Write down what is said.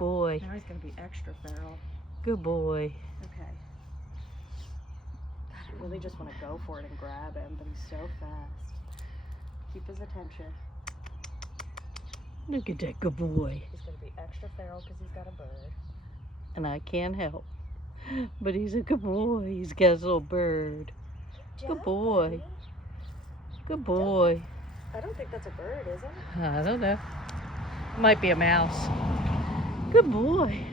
boy. Now he's going to be extra feral. Good boy. Okay. God, I really just want to go for it and grab him, but he's so fast. Keep his attention. Look at that good boy. He's going to be extra feral because he's got a bird. And I can't help. But he's a good boy. He's got his little bird. Good boy. Good boy. I don't think that's a bird, is it? I don't know. Might be a mouse. Good boy.